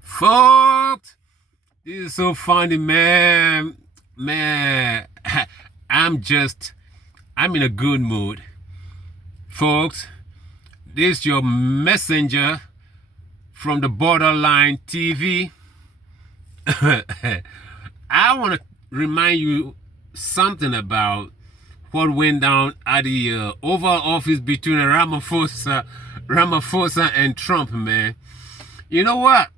Folks, this is so funny, man. Man, I'm in a good mood. Folks, this is your messenger from the Borderline TV. I want to remind you something about what went down at the Oval Office between Ramaphosa and Trump, man. You know what?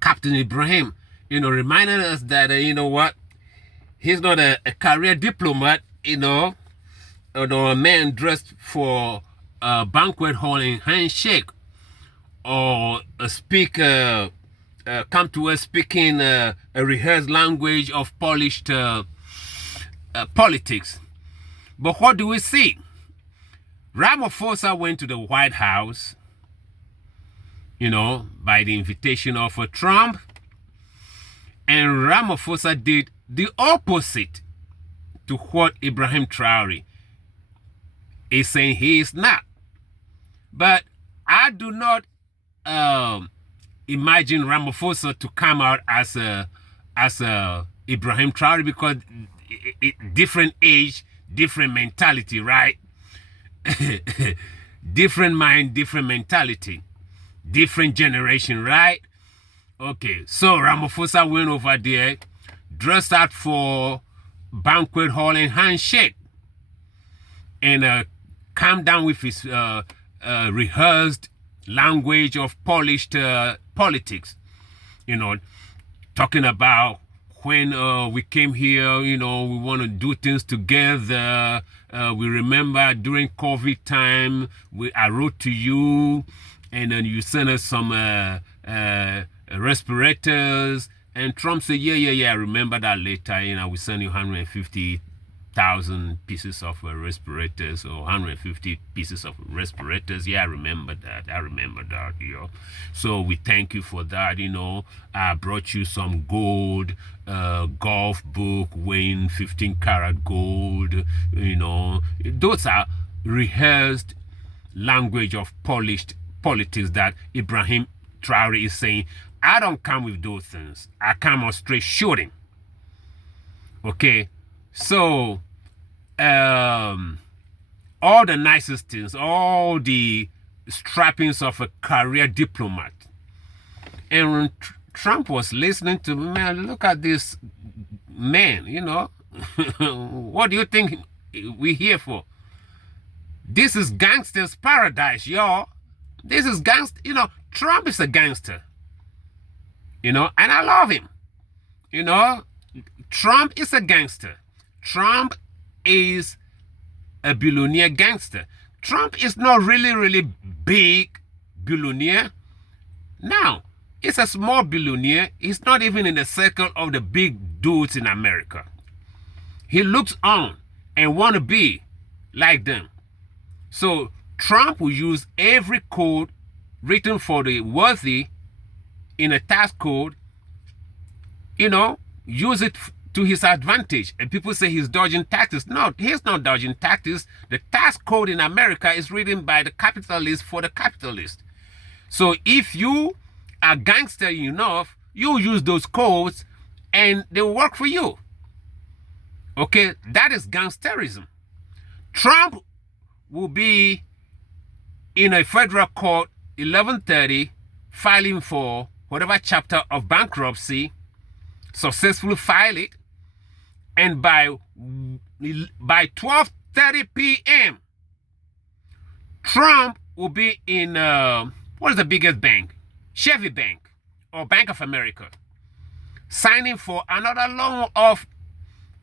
Captain Ibrahim, reminding us that, he's not a career diplomat, or a man dressed for a banquet hall and handshake, or a speaker come to us speaking a rehearsed language of polished politics. But what do we see? Ramaphosa went to the White House, by the invitation of Trump, and Ramaphosa did the opposite to what Ibrahim Traore is saying he is not. But I do not imagine Ramaphosa to come out as a Ibrahim Traore, because different age, different mentality, right? Different mind, different mentality, different generation, right? Okay, so Ramaphosa went over there, dressed out for banquet hall and handshake, and calmed down with his rehearsed language of polished politics, talking about when we came here, we want to do things together. We remember during COVID time, I wrote to you, and then you sent us some respirators. And Trump said, yeah, I remember that later. We sent you 150,000 pieces of respirators, or 150 pieces of respirators. Yeah, I remember that. So we thank you for that. I brought you some gold, golf book weighing 15 karat gold. Those are rehearsed language of polished politics that Ibrahim Traore is saying. I don't come with those things. I come on straight shooting. Okay, so all the nicest things, all the trappings of a career diplomat. And when Trump was listening to me, man, look at this man, what do you think we're here for? This is gangster's paradise, y'all. This is gangster. Trump is a gangster. And I love him. Trump is a gangster. Trump is a billionaire gangster. Trump is not really big billionaire. No, he's a small billionaire. He's not even in the circle of the big dudes in America. He looks on and want to be like them. So Trump will use every code written for the wealthy in a tax code, use it to his advantage. And people say he's dodging taxes. No, he's not dodging taxes. The tax code in America is written by the capitalists for the capitalists. So if you are gangster enough, you use those codes and they will work for you. Okay, that is gangsterism. Trump will be in a federal court 11:30 filing for whatever chapter of bankruptcy, successfully file it, and by 12:30 p.m., Trump will be in, what is the biggest bank? Chevy Bank, or Bank of America, signing for another loan of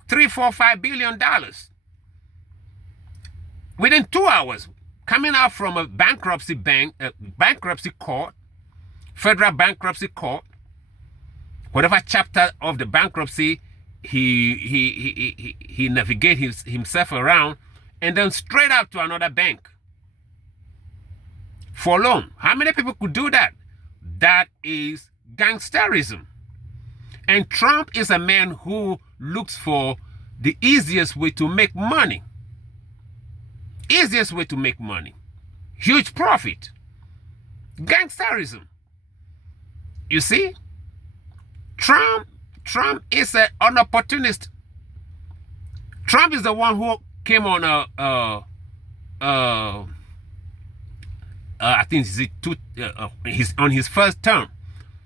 $3, $4, $5 billion. Within 2 hours, coming out from a bankruptcy court, federal bankruptcy court, whatever chapter of the bankruptcy he navigates himself around, and then straight up to another bank for loan. How many people could do that? That is gangsterism. And Trump is a man who looks for the easiest way to make money. Easiest way to make money. Huge profit. Gangsterism. You see, Trump is an opportunist. Trump is the one who came on I think he's on his first term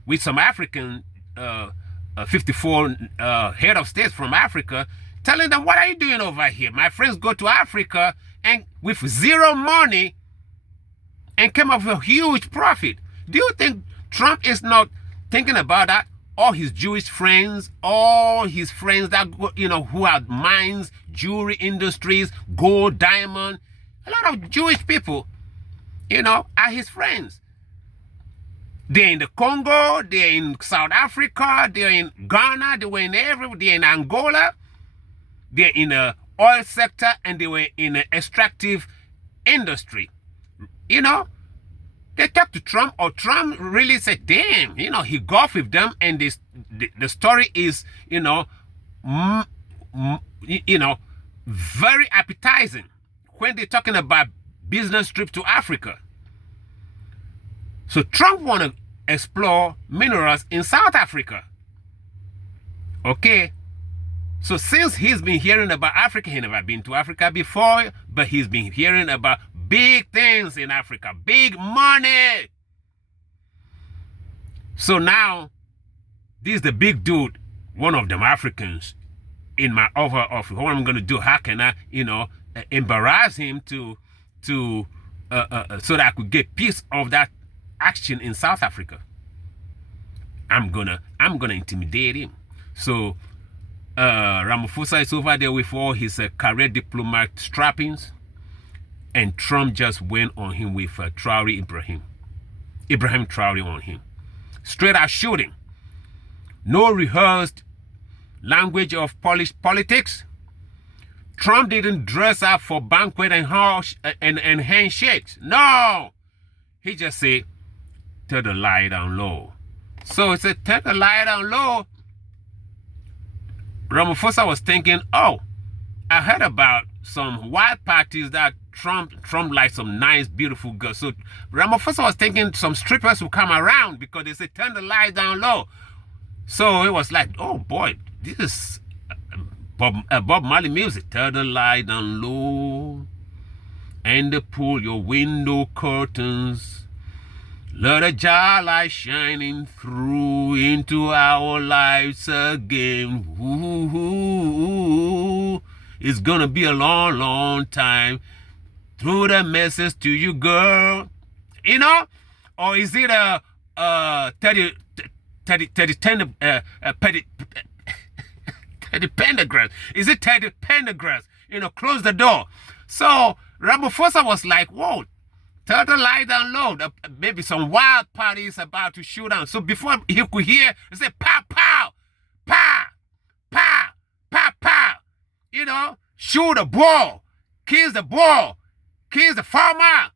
with some African 54 head of states from Africa, telling them, what are you doing over here? My friends go to Africa and with zero money and came up with a huge profit. Do you think Trump is not thinking about that? All his Jewish friends, all his friends that, who have mines, jewelry industries, gold, diamond, a lot of Jewish people, are his friends. They're in the Congo, they're in South Africa, they're in Ghana, they're in Angola, they're in the oil sector, and they were in the extractive industry. They talked to Trump, or Trump really said, damn, he golfed with them, and the story is, very appetizing when they're talking about business trip to Africa. So Trump want to explore minerals in South Africa. Okay. So since he's been hearing about Africa, he never been to Africa before, but he's been hearing about big things in Africa, big money. So now, this is the big dude, one of them Africans, in my Oval Office. What I'm going to do, how can I, embarrass him so that I could get piece of that action in South Africa. I'm gonna intimidate him. So Ramaphosa is over there with all his career diplomat trappings, and Trump just went on him with Ibrahim Traore on him. Straight out shooting. No rehearsed language of polished politics. Trump didn't dress up for banquet and handshakes. No. He just said, tell the lie down low. So he said, tell the lie down low. Ramaphosa was thinking, oh, I heard about some wild parties that Trump liked some nice, beautiful girls. So Ramaphosa was thinking some strippers would come around because they said, turn the lie down low. So it was like, oh boy, this is Bob Marley music. Turn the light down low and pull your window curtains. Let a jar light shining through into our lives again. Ooh, it's gonna be a long, long time. Through the message to you, girl. Or is it Teddy Pendergrass? Is it Teddy Pendergrass? Close the door. So Ramaphosa was like, whoa, tell the light down low. Maybe some wild party is about to shoot down. So before he could hear, he said, pow, pow, pow, pow, pow, pow. Shoot the ball, kiss the ball, kiss the farmer,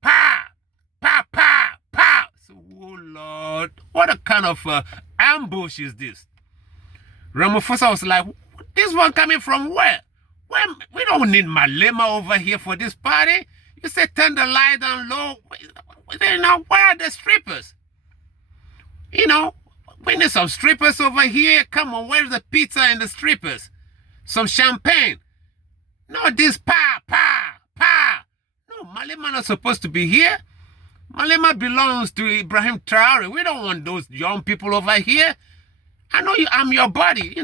pow, pow, pow, pow. So, oh Lord, what a kind of ambush is this? Ramaphosa was like, this one coming from where? We don't need Malema over here for this party. You said turn the light down low. Where are the strippers? We need some strippers over here. Come on, where's the pizza and the strippers? Some champagne. No, this pa. No, Malema not supposed to be here. Malema belongs to Ibrahim Traore. We don't want those young people over here. I know I'm your buddy.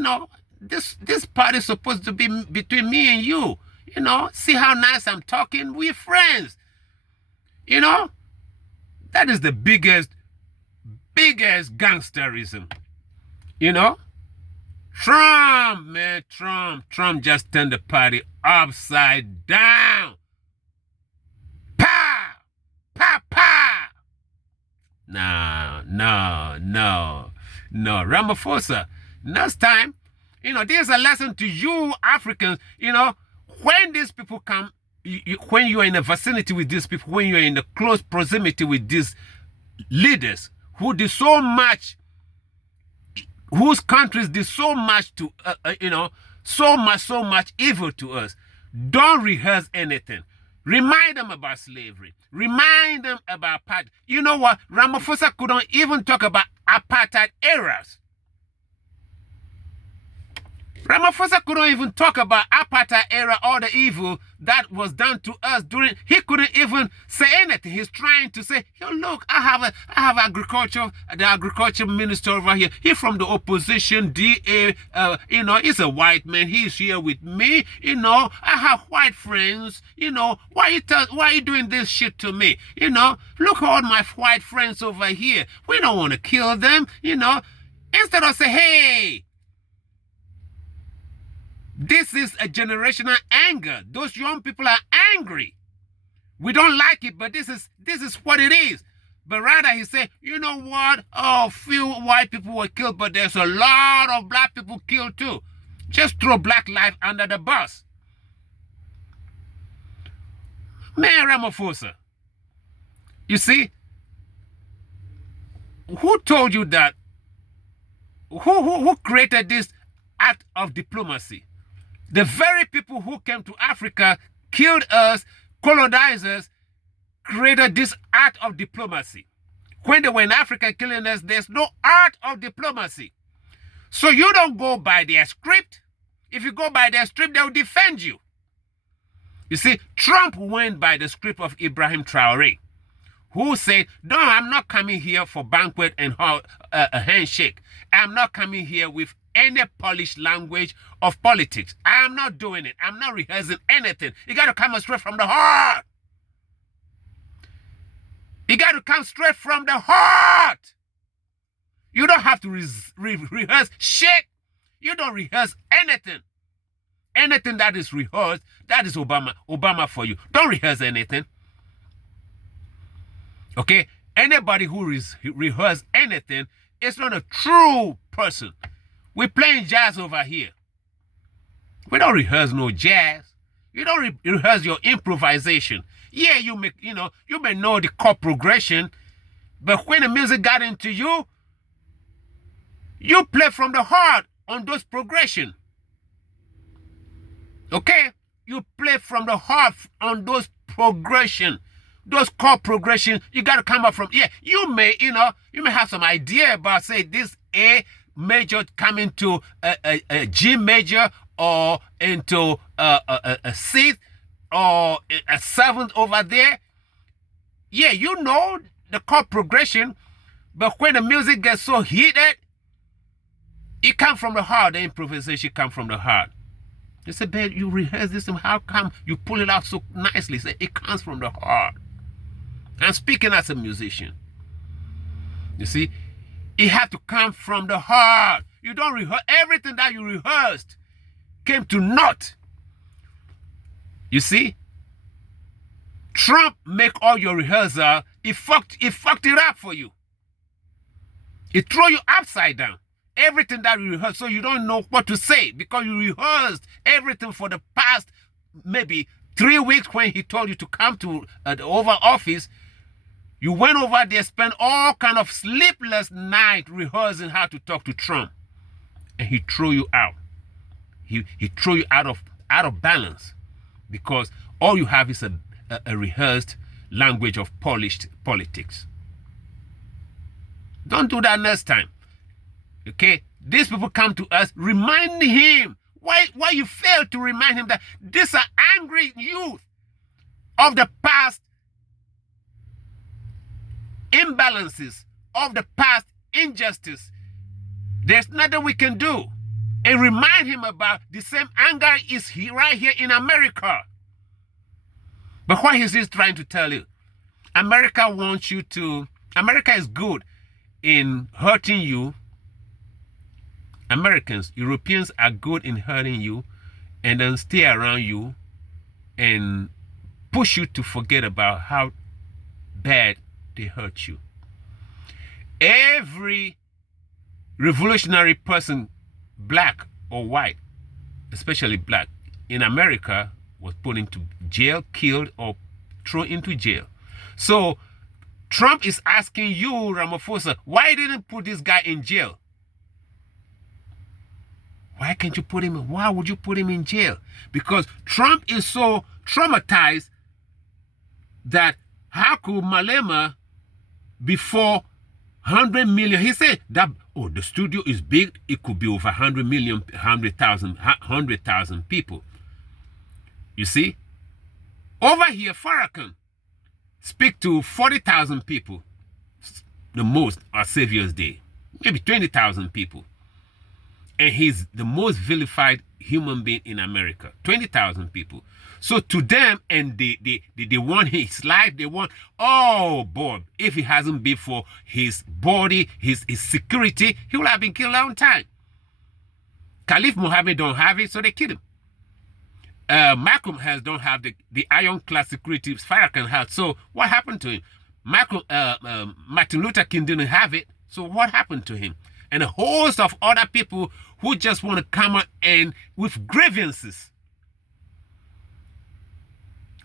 This party is supposed to be between me and you. See how nice I'm talking? We're friends. That is the biggest gangsterism. Trump just turned the party upside down. Pow! Pow, pow! No. Ramaphosa, next time, there's a lesson to you Africans, when these people come, when you are in the vicinity with these people, when you are in the close proximity with these leaders who did so much, whose countries did so much to, so much evil to us, don't rehearse anything. Remind them about slavery. Remind them about part. You know what? Ramaphosa couldn't even talk about apartheid eras. Ramaphosa couldn't even talk about apartheid era, all the evil that was done to us during. He couldn't even say anything. He's trying to say, "Yo, look, I have agriculture, the agriculture minister over here. He's from the opposition, DA. He's a white man. He's here with me. I have white friends. Why you doing this shit to me? Look at all my white friends over here. We don't want to kill them. Instead of say, hey." This is a generational anger. Those young people are angry. We don't like it, but this is what it is. But rather he said, you know what? Oh, few white people were killed, but there's a lot of black people killed too. Just throw black life under the bus. Man, Ramaphosa, you see, who told you that? Who created this act of diplomacy? The very people who came to Africa, killed us, colonizers, created this art of diplomacy. When they were in Africa killing us, there's no art of diplomacy. So you don't go by their script. If you go by their script, they'll defend you. You see, Trump went by the script of Ibrahim Traoré, who said, no, I'm not coming here for banquet and a handshake. I'm not coming here with any polished language of politics. I'm not doing it. I'm not rehearsing anything. You got to come straight from the heart. You got to come straight from the heart. You don't have to rehearse shit. You don't rehearse anything. Anything that is rehearsed, that is Obama. Obama for you. Don't rehearse anything. Okay? Anybody who rehearses anything is not a true person. We're playing jazz over here. We don't rehearse no jazz. You don't rehearse your improvisation. Yeah, you may know the chord progression, but when the music got into you, you play from the heart on those progression. Okay? You play from the heart on those progression. Those chord progression, you got to come up from, you may have some idea about, say, this A major coming to a G major or into a sixth or a seventh over there. Yeah, you know the chord progression, but when the music gets so heated, it comes from the heart. The improvisation comes from the heart. They say, babe, you rehearse this, and how come you pull it out so nicely? Say, it comes from the heart. I'm speaking as a musician. You see, it had to come from the heart. You don't rehearse. Everything that you rehearsed came to naught. You see, Trump make all your rehearsal. It fucked it up for you. It throw you upside down. Everything that you rehearsed, so you don't know what to say because you rehearsed everything for the past maybe 3 weeks when he told you to come to the Oval Office. You went over there, spent all kind of sleepless night rehearsing how to talk to Trump, and he threw you out. He threw you out of balance because all you have is a rehearsed language of polished politics. Don't do that next time. Okay? These people come to us, remind him. Why you fail to remind him that these are angry youth of the past imbalances, of the past injustice. There's nothing we can do. And remind him about the same anger is right here in America. But what is he trying to tell you? America wants you to... America is good in hurting you. Americans, Europeans are good in hurting you and then stay around you and push you to forget about how bad they hurt you. Every revolutionary person, black or white, especially black, in America was put into jail, killed, or thrown into jail. So Trump is asking you, Ramaphosa, why didn't put this guy in jail? Why can't you put him in? Why would you put him in jail? Because Trump is so traumatized that how could Malema, before 100 million. He said that, oh, the studio is big. It could be over 100 million, 100,000 people. You see? Over here, Farrakhan speak to 40,000 people, the most, on Savior's Day. Maybe 20,000 people. And he's the most vilified human being in America. 20,000 people. So to them, and they want his life, they want, oh boy, if it hasn't been for his body, his security, he would have been killed a long time. Caliph Muhammad don't have it, so they killed him. Malcolm don't have the ironclad security Farrakhan had. So what happened to him? Martin Luther King didn't have it. So what happened to him? And a host of other people who just want to come out and with grievances.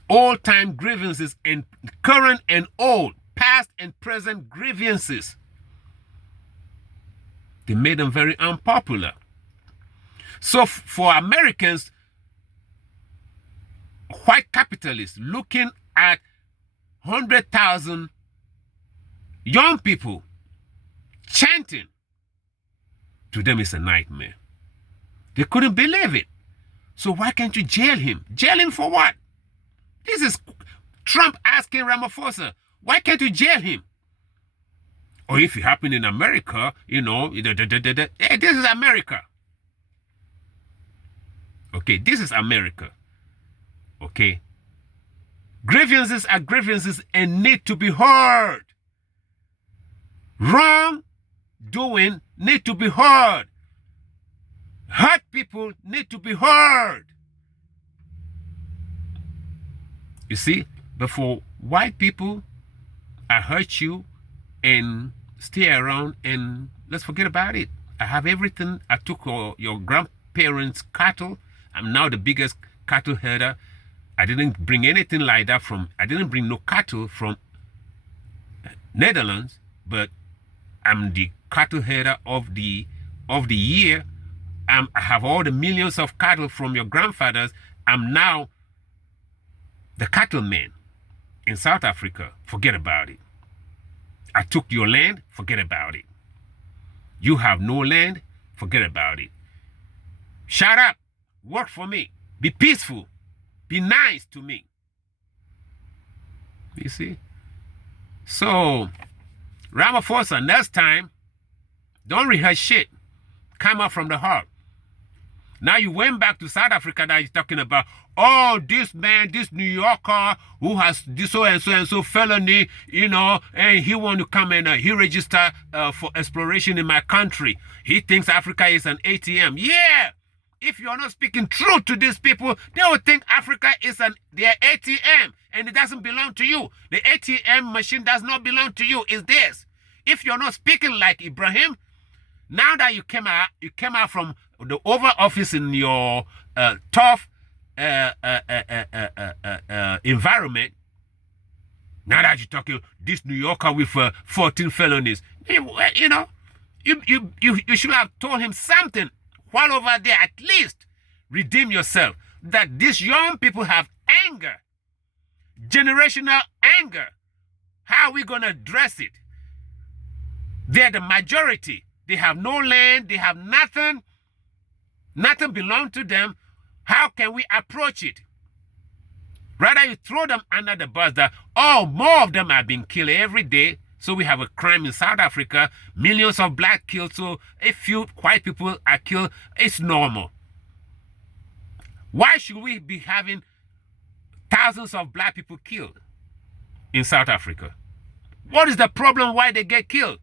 All-time grievances and current and old, past and present grievances. They made them very unpopular. So for Americans, white capitalists looking at 100,000 young people chanting, to them it's a nightmare. They couldn't believe it. So why can't you jail him? Jail him for what? This is Trump asking Ramaphosa, why can't you jail him? Or if it happened in America, you know, hey, this is America. Okay, this is America. Okay. Grievances are grievances and need to be heard. Wrong doing need to be heard. Hurt people need to be heard. You see, but for white people, I hurt you and stay around and let's forget about it. I have everything. I took your grandparents' cattle. I'm now the biggest cattle herder. I didn't bring anything like that I didn't bring no cattle from Netherlands, but I'm the cattle herder of the year. I have all the millions of cattle from your grandfathers. I'm now the cattleman in South Africa. Forget about it. I took your land. Forget about it. You have no land. Forget about it. Shut up. Work for me. Be peaceful. Be nice to me. You see? So, Ramaphosa, next time, don't rehearse shit. Come out from the heart. Now you went back to South Africa that you're talking about, oh, this man, this New Yorker who has this so and so felony, you know, and he want to come and he register for exploration in my country. He thinks Africa is an ATM. Yeah! If you're not speaking truth to these people, they will think Africa is their ATM and it doesn't belong to you. The ATM machine does not belong to you. It's theirs. If you're not speaking like Ibrahim, now that you came out from the Oval Office in your tough environment, now that you're talking this New Yorker with 14 felonies, you know, you should have told him something. While over there, at least redeem yourself. That these young people have anger, generational anger. How are we going to address it? They're the majority. They have no land. They have nothing. Nothing belongs to them. How can we approach it? Rather, you throw them under the bus that, oh, more of them are being killed every day. So we have a crime in South Africa, millions of black killed, so a few white people are killed. It's normal. Why should we be having thousands of black people killed in South Africa? What is the problem why they get killed?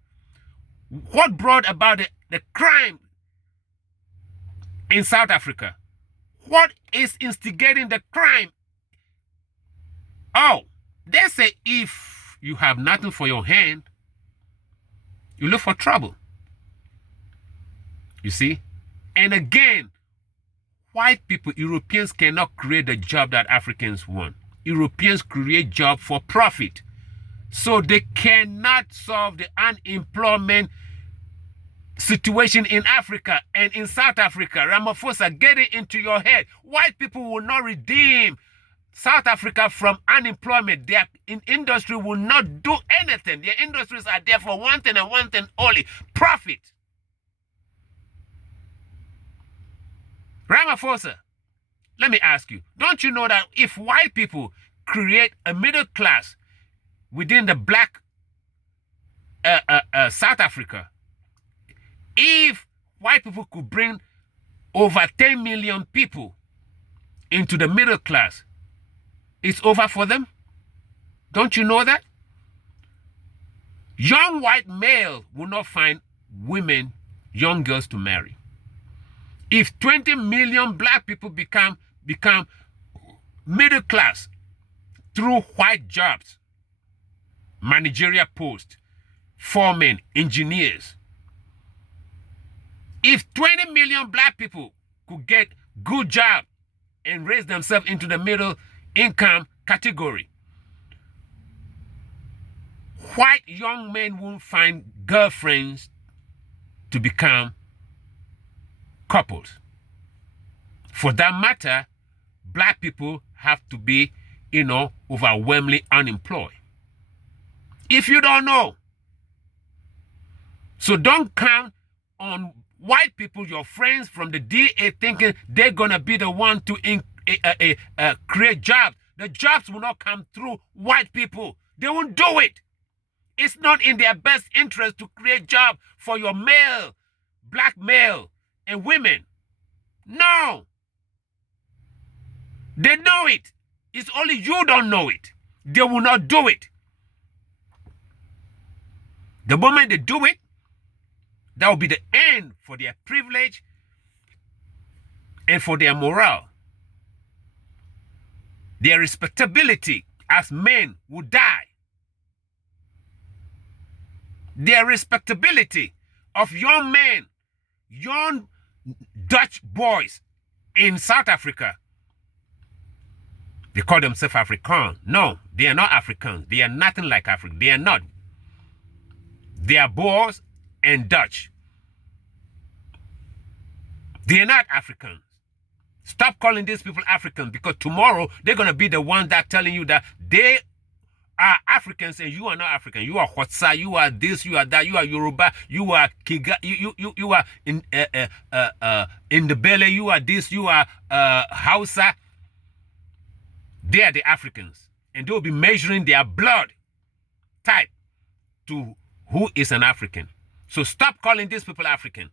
What brought about the crime in South Africa? What is instigating the crime? Oh, they say if you have nothing for your hand, you look for trouble. You see? And again, white people, Europeans cannot create the job that Africans want. Europeans create jobs for profit. So they cannot solve the unemployment situation in Africa and in South Africa. Ramaphosa, get it into your head. White people will not redeem South Africa from unemployment. Their industry will not do anything. Their industries are there for one thing and one thing only: profit. Ramaphosa, let me ask you, don't you know that if white people create a middle class within the black South Africa, if white people could bring over 10 million people into the middle class, it's over for them? Don't you know that? Young white male will not find women, young girls to marry. If 20 million black people become middle class through white jobs, managerial posts, foremen, engineers, if 20 million black people could get good job and raise themselves into the middle income category, white young men won't find girlfriends to become couples. For that matter, black people have to be, overwhelmingly unemployed. If you don't know, so don't count on white people, your friends from the DA, thinking they're going to be the one to create jobs. The jobs will not come through white people. They won't do it. It's not in their best interest to create jobs for your male, black male, and women. No. They know it. It's only you don't know it. They will not do it. The moment they do it, that will be the end for their privilege and for their morale. Their respectability as men will die. Their respectability of young men, young Dutch boys in South Africa. They call themselves Afrikaans. No, they are not Africans. They are nothing like African. They are not. They are Boers and Dutch. They are not Africans. Stop calling these people Africans, because tomorrow they're going to be the ones that telling you that they are Africans and you are not African. You are Xhosa, you are this, you are that, you are Yoruba, you are Kiga, you are in the belly, you are this, you are Hausa. They are the Africans, and they will be measuring their blood type to who is an African. So stop calling these people African.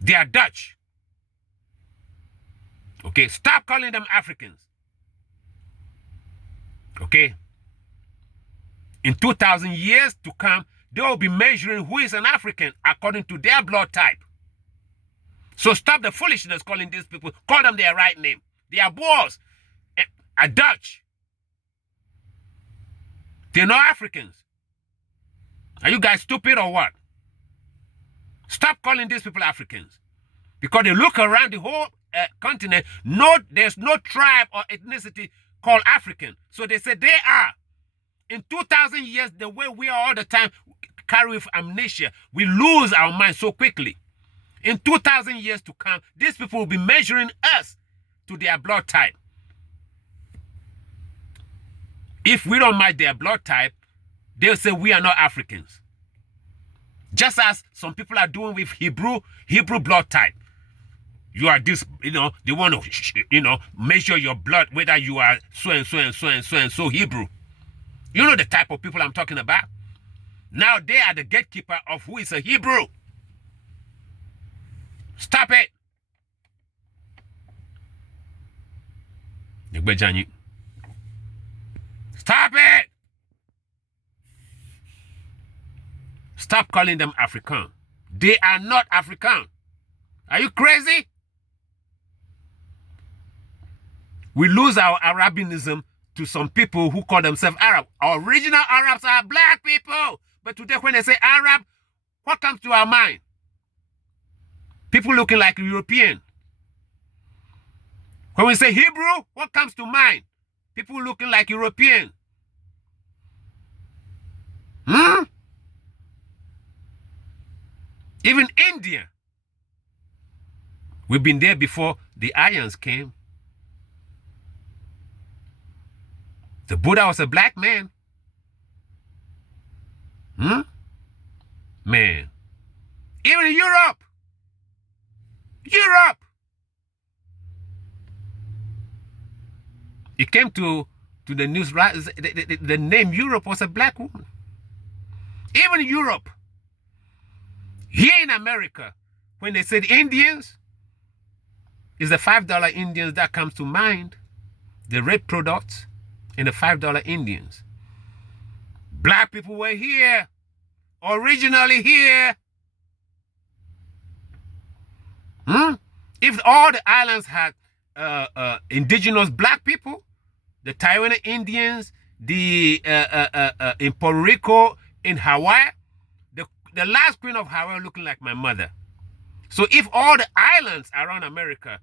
They are Dutch. Okay, stop calling them Africans. Okay. In 2,000 years to come, they will be measuring who is an African according to their blood type. So stop the foolishness calling these people. Call them their right name. They are Boers, are Dutch. They're not Africans. Are you guys stupid or what? Stop calling these people Africans. Because they look around the whole continent, there's no tribe or ethnicity called African. So they say they are. In 2,000 years, the way we are all the time carry with amnesia, we lose our mind so quickly. In 2,000 years to come, these people will be measuring us to their blood type. If we don't match their blood type, they'll say we are not Africans. Just as some people are doing with Hebrew blood type. You are this, they want to, measure your blood, whether you are so and so and so and so and so Hebrew. You know the type of people I'm talking about. Now they are the gatekeeper of who is a Hebrew. Stop it. Stop it. Stop calling them African. They are not African. Are you crazy? We lose our Arabianism to some people who call themselves Arab. Our original Arabs are black people. But today when they say Arab, what comes to our mind? People looking like European. When we say Hebrew, what comes to mind? People looking like European. Even India. We've been there before the Aryans came. The Buddha was a black man. Man. Even in Europe. It came to the news, right? The name Europe was a black woman. Even in Europe. Here in America, when they said Indians, it's the $5 Indians that comes to mind. The red products and the $5 Indians. Black people were here. Originally here. If all the islands had indigenous black people, the Taiwan Indians, the in Puerto Rico, in Hawaii, the last queen of Hawaii looking like my mother. So if all the islands around America,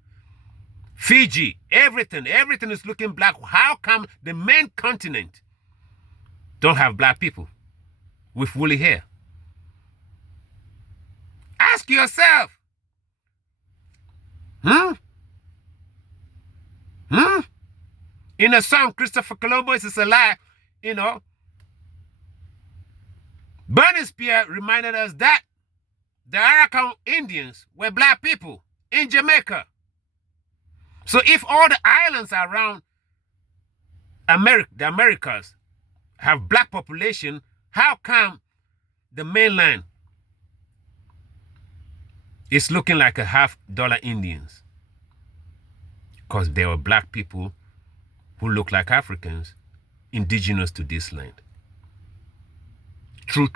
Fiji, everything is looking black, how come the main continent don't have black people with woolly hair? Ask yourself. In the song, Christopher Columbus is alive, you know. Burning Spear reminded us that the Arakan Indians were black people in Jamaica. So if all the islands around the Americas have black population, how come the mainland is looking like a $5 Indians? Because there were black people who look like Africans, indigenous to this land. True.